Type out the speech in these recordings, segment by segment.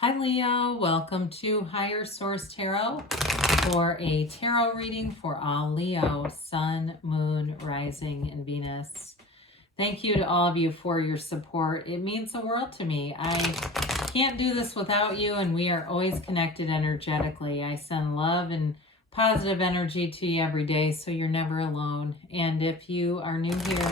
Hi Leo, welcome to Higher Source Tarot for a tarot reading for all Leo, Sun, Moon, Rising, and Venus. Thank you to all of you for your support. It means the world to me. I can't do this without you, and we are always connected energetically. I send love and positive energy to you every day, so you're never alone. And if you are new here,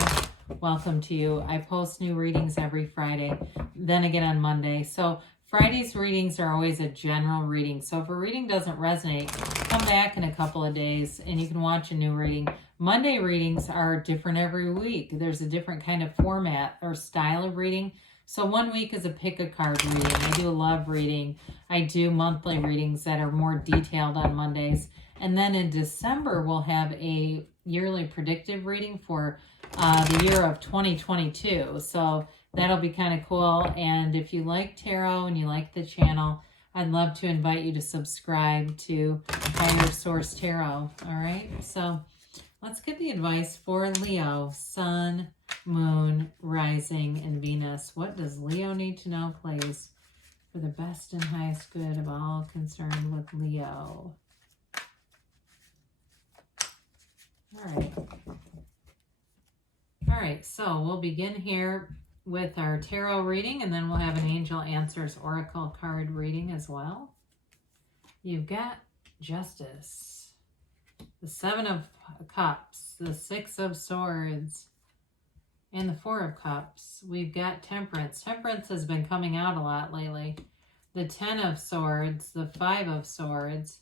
welcome to you. I post new readings every Friday, then again on Monday. So Friday's readings are always a general reading. So if a reading doesn't resonate, come back in a couple of days and you can watch a new reading. Monday readings are different every week. There's a different kind of format or style of reading. So one week is a pick a card reading. I do a love reading. I do monthly readings that are more detailed on Mondays. And then in December, we'll have a yearly predictive reading for the year of 2022. So that'll be kind of cool. And if you like tarot and you like the channel, I'd love to invite you to subscribe to Higher Source Tarot. All right. So let's get the advice for Leo, Sun, Moon, Rising, and Venus. What does Leo need to know, please, for the best and highest good of all concerned with Leo? All right, so we'll begin here with our tarot reading, and then we'll have an Angel Answers Oracle card reading as well. You've got Justice, the Seven of Cups, the Six of Swords, and the Four of Cups. We've got Temperance. Temperance has been coming out a lot lately. The Ten of Swords, the Five of Swords,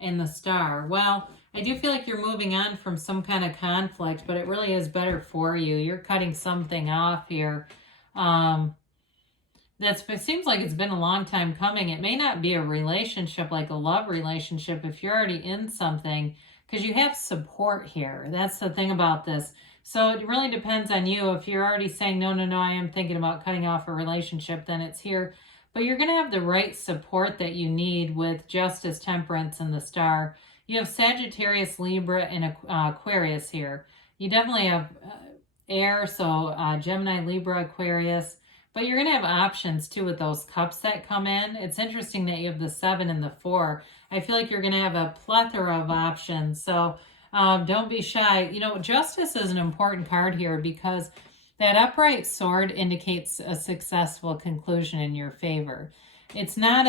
and the Star. Well, I do feel like you're moving on from some kind of conflict, but it really is better for you. You're cutting something off here. It seems like it's been a long time coming. It may not be a relationship like a love relationship if you're already in something, because you have support here. That's the thing about this. So it really depends on you. If you're already saying, no, I am thinking about cutting off a relationship, then it's here. But you're going to have the right support that you need with Justice, Temperance, and the Star. You have Sagittarius, Libra, and Aquarius here. You definitely have air, so Gemini, Libra, Aquarius. But you're going to have options, too, with those cups that come in. It's interesting that you have the 7 and the 4. I feel like you're going to have a plethora of options. So don't be shy. You know, Justice is an important card here because that upright sword indicates a successful conclusion in your favor. It's not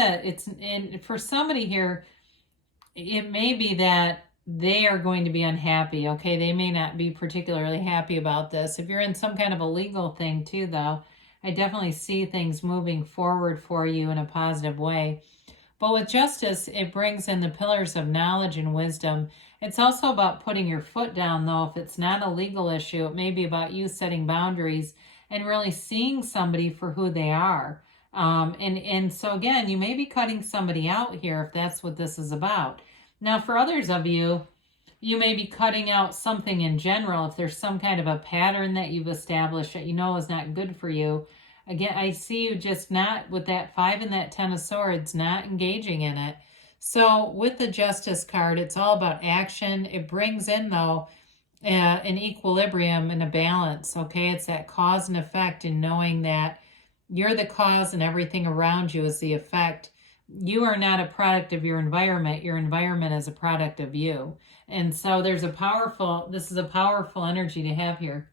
for somebody here, it may be that they are going to be unhappy, okay? They may not be particularly happy about this. If you're in some kind of a legal thing too, though, I definitely see things moving forward for you in a positive way. But with Justice, it brings in the pillars of knowledge and wisdom. It's also about putting your foot down, though. If it's not a legal issue, it may be about you setting boundaries and really seeing somebody for who they are. And so, again, you may be cutting somebody out here if that's what this is about. Now, for others of you, you may be cutting out something in general. If there's some kind of a pattern that you've established that you know is not good for you. Again, I see you just not with that 5 and that 10 of Swords, not engaging in it. So with the Justice card, it's all about action. It brings in, though, an equilibrium and a balance, okay? It's that cause and effect and knowing that you're the cause and everything around you is the effect. You are not a product of your environment. Your environment is a product of you. And so this is a powerful energy to have here.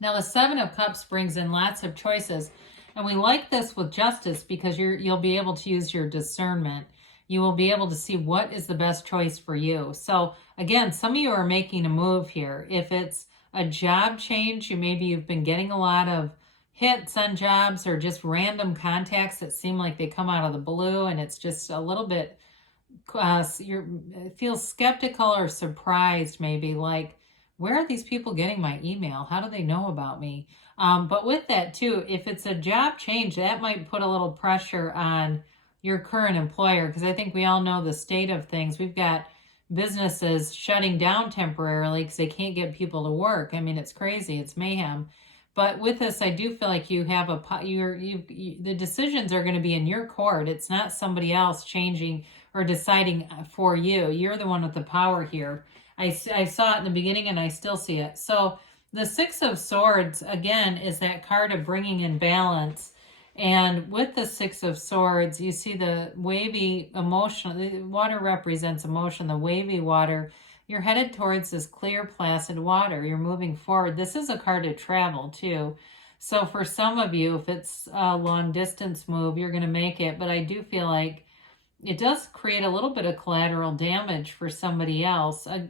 Now, the 7 of Cups brings in lots of choices. And we like this with Justice because you'll be able to use your discernment. You will be able to see what is the best choice for you. So, again, some of you are making a move here. If it's a job change, maybe you've been getting a lot of hits on jobs or just random contacts that seem like they come out of the blue and it's just a little bit, feel skeptical or surprised maybe, like, where are these people getting my email? How do they know about me? But with that too, if it's a job change, that might put a little pressure on your current employer, because I think we all know the state of things. We've got businesses shutting down temporarily because they can't get people to work. I mean, it's crazy. It's mayhem. But with this, I do feel like you have the decisions are going to be in your court. It's not somebody else changing or deciding for you. You're the one with the power here. I saw it in the beginning and I still see it. So the 6 of Swords, again, is that card of bringing in balance. And with the Six of Swords, you see the wavy emotion. The water represents emotion, the wavy water. You're headed towards this clear, placid water. You're moving forward. This is a card of travel, too. So for some of you, if it's a long distance move, you're going to make it. But I do feel like it does create a little bit of collateral damage for somebody else. And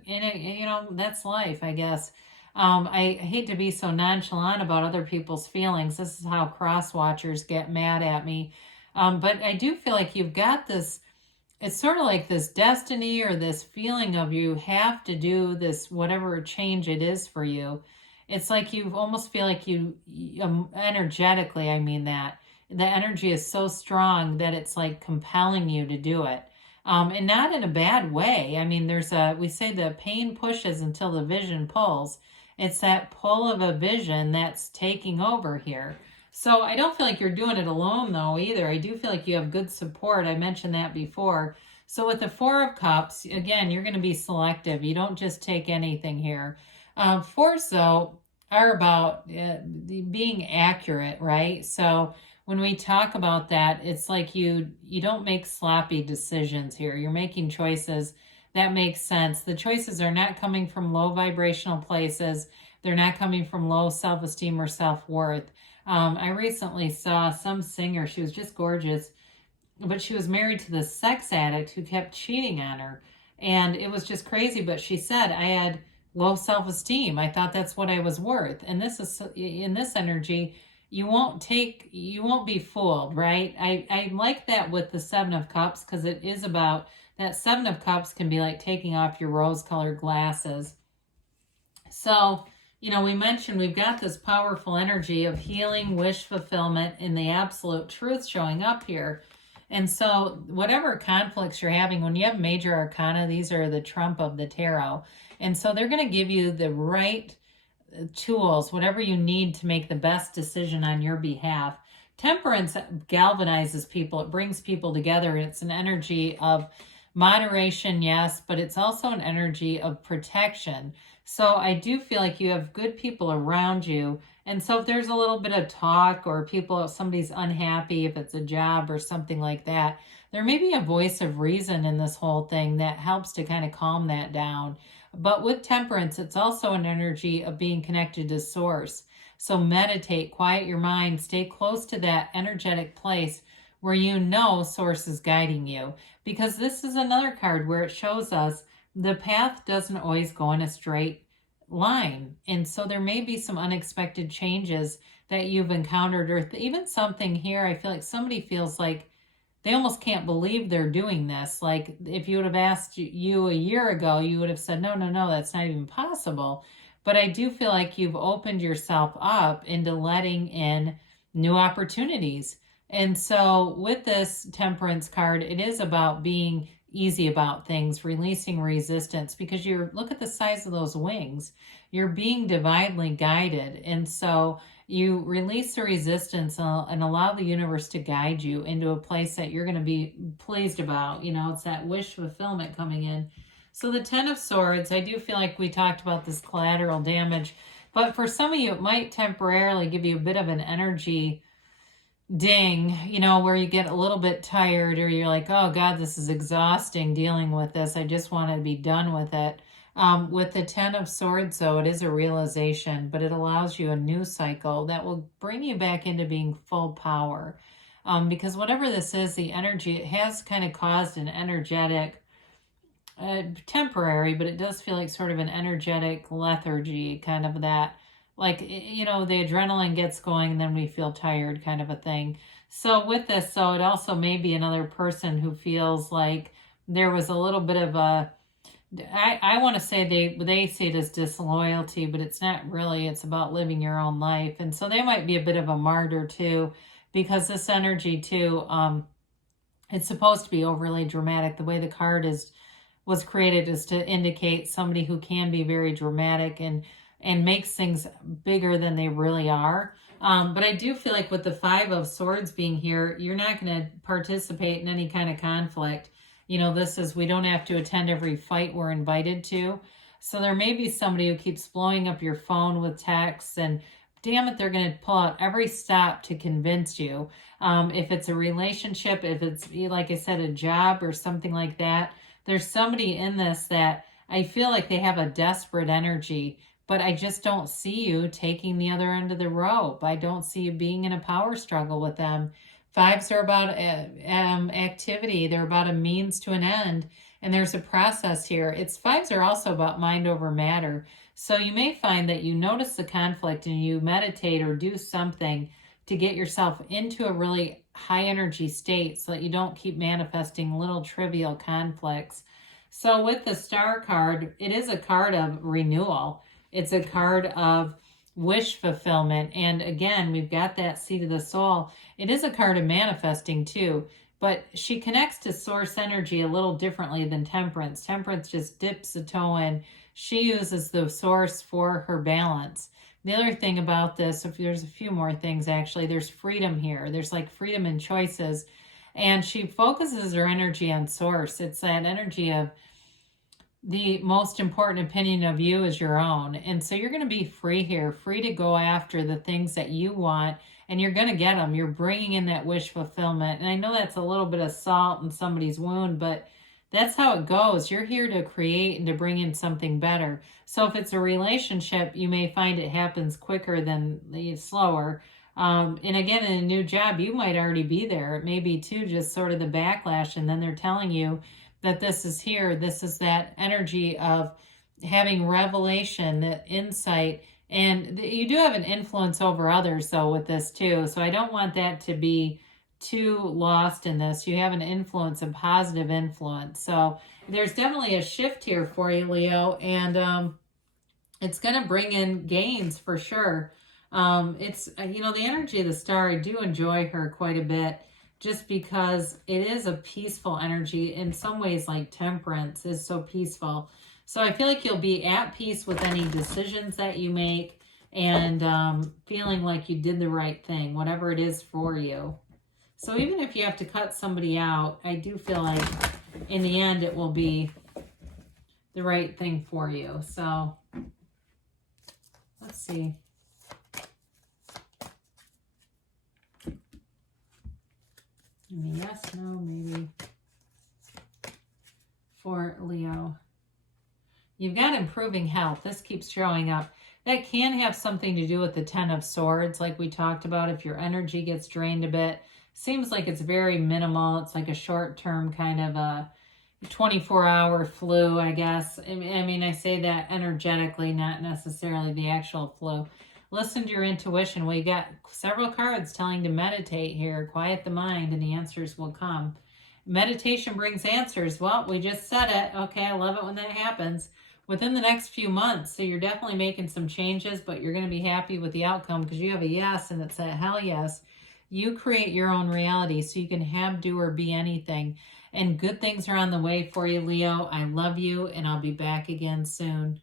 that's life, I guess. I hate to be so nonchalant about other people's feelings. This is how cross watchers get mad at me. But I do feel like you've got this, it's sort of like this destiny or this feeling of you have to do this, whatever change it is for you. It's like you almost feel like you energetically, I mean that. The energy is so strong that it's like compelling you to do it. And not in a bad way. I mean, we say the pain pushes until the vision pulls. It's that pull of a vision that's taking over here. So I don't feel like you're doing it alone though either. I do feel like you have good support. I mentioned that before. So with the Four of Cups, again, you're going to be selective. You don't just take anything here. Fours though are about being accurate, right? So when we talk about that, it's like you don't make sloppy decisions here. You're making choices that make sense. The choices are not coming from low vibrational places. They're not coming from low self-esteem or self-worth. I recently saw some singer. She was just gorgeous, but she was married to this sex addict who kept cheating on her. And it was just crazy. But she said, I had low self-esteem. I thought that's what I was worth. And this is in this energy, you won't be fooled, right? I like that with the Seven of Cups, because it is about that. Seven of Cups can be like taking off your rose-colored glasses. So, we mentioned we've got this powerful energy of healing, wish fulfillment, and the absolute truth showing up here. And so whatever conflicts you're having, when you have major arcana, these are the trump of the tarot. And so they're going to give you the right tools, whatever you need to make the best decision on your behalf. Temperance galvanizes people. It brings people together. It's an energy of moderation, yes, but it's also an energy of protection. So I do feel like you have good people around you. And so if there's a little bit of talk or if somebody's unhappy, if it's a job or something like that, there may be a voice of reason in this whole thing that helps to kind of calm that down. But with temperance, it's also an energy of being connected to source. So meditate, quiet your mind, stay close to that energetic place where source is guiding you. Because this is another card where it shows us the path doesn't always go in a straight line. And so there may be some unexpected changes that you've encountered, or even something here. I feel like somebody feels like they almost can't believe they're doing this. Like if you would have asked you a year ago, you would have said, no, that's not even possible. But I do feel like you've opened yourself up into letting in new opportunities. And so with this Temperance card, it is about being easy about things, releasing resistance, because look at the size of those wings. You're being divinely guided. And so you release the resistance and allow the universe to guide you into a place that you're going to be pleased about. It's that wish fulfillment coming in. So the Ten of Swords, I do feel like we talked about this collateral damage, but for some of you, it might temporarily give you a bit of an energy ding, where you get a little bit tired, or you're like, oh God, this is exhausting dealing with this. I just want to be done with it. With the Ten of Swords, though, it is a realization, but it allows you a new cycle that will bring you back into being full power. Because whatever this is, the energy, it has kind of caused an energetic, temporary, but it does feel like sort of an energetic lethargy, kind of that. Like, the adrenaline gets going and then we feel tired, kind of a thing. So with this, it also may be another person who feels like there was a little bit of I want to say they see it as disloyalty, but it's not really. It's about living your own life. And so they might be a bit of a martyr too, because this energy too, it's supposed to be overly dramatic. The way the card was created is to indicate somebody who can be very dramatic and makes things bigger than they really are. But I do feel like with the Five of Swords being here, you're not going to participate in any kind of conflict. We don't have to attend every fight we're invited to. So there may be somebody who keeps blowing up your phone with texts, and damn it, they're going to pull out every stop to convince you. If it's a relationship, if it's, like I said, a job or something like that, there's somebody in this that I feel like they have a desperate energy, but I just don't see you taking the other end of the rope. I don't see you being in a power struggle with them. Fives are about activity. They're about a means to an end, and there's a process here. Fives are also about mind over matter. So you may find that you notice the conflict and you meditate or do something to get yourself into a really high energy state so that you don't keep manifesting little trivial conflicts. So with the Star card, it is a card of renewal. It's a card of wish fulfillment. And again, we've got that seed of the soul. It is a card of manifesting too, but she connects to source energy a little differently than Temperance. Temperance just dips a toe in. She uses the source for her balance. The other thing about this, if there's a few more things actually, there's freedom here. There's like freedom in choices. And she focuses her energy on source. It's that energy of the most important opinion of you is your own. And so you're going to be free here, free to go after the things that you want, and you're going to get them. You're bringing in that wish fulfillment. And I know that's a little bit of salt in somebody's wound, but that's how it goes. You're here to create and to bring in something better. So if it's a relationship, you may find it happens quicker than slower. And again, in a new job, you might already be there. It may be too just sort of the backlash, and then they're telling you that this is here. This is that energy of having revelation, that insight. And you do have an influence over others, though, with this too. So I don't want that to be too lost in this. You have an influence, a positive influence. So there's definitely a shift here for you, Leo. And it's going to bring in gains for sure. It's, the energy of the Star, I do enjoy her quite a bit, just because it is a peaceful energy in some ways, like Temperance is so peaceful. So I feel like you'll be at peace with any decisions that you make, and feeling like you did the right thing, whatever it is for you. So even if you have to cut somebody out, I do feel like in the end it will be the right thing for you. So let's see. Yes, no, maybe. For Leo, you've got improving health. This keeps showing up. That can have something to do with the Ten of Swords, like we talked about. If your energy gets drained a bit, seems like it's very minimal. It's like a short-term kind of a 24-hour flu, I guess. I mean, I say that energetically, not necessarily the actual flu. Listen to your intuition. We got several cards telling to meditate here. Quiet the mind and the answers will come. Meditation brings answers. Well, we just said it. Okay, I love it when that happens. Within the next few months. So you're definitely making some changes, but you're going to be happy with the outcome because you have a yes, and it's a hell yes. You create your own reality, so you can have, do, or be anything. And good things are on the way for you, Leo. I love you, and I'll be back again soon.